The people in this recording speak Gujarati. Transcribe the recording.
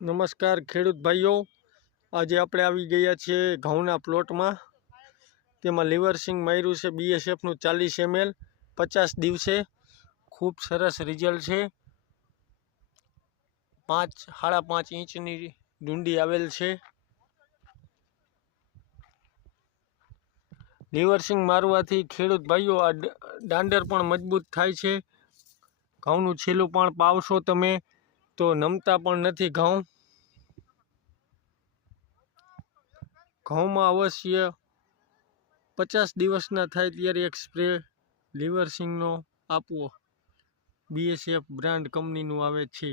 નમસ્કાર ખેડૂત ભાઈઓ, આજે આપણે આવી ગયા છીએ ઘઉંના પ્લોટમાં। તેમાં લિવરસિંગ માર્યું છે BSFનું 40 ml 50 દિવસે। ખૂબ સરસ રિઝલ્ટ છે। 5.5 ઇંચની ડુંડી આવેલ છે। લિવરસિંગ મારવાથી ખેડૂત ભાઈઓ આ દાંડર પણ મજબૂત થાય છે। ઘઉંનું છેલ્લું પણ પાવશો તમે તો નમતા પણ નથી ઘઉં। ઘઉંમાં અવશ્ય 50 દિવસના થાય ત્યારે એક સ્પ્રે લિવરસિંગનો આપવો। BSF બ્રાન્ડ કંપનીનું આવે છે।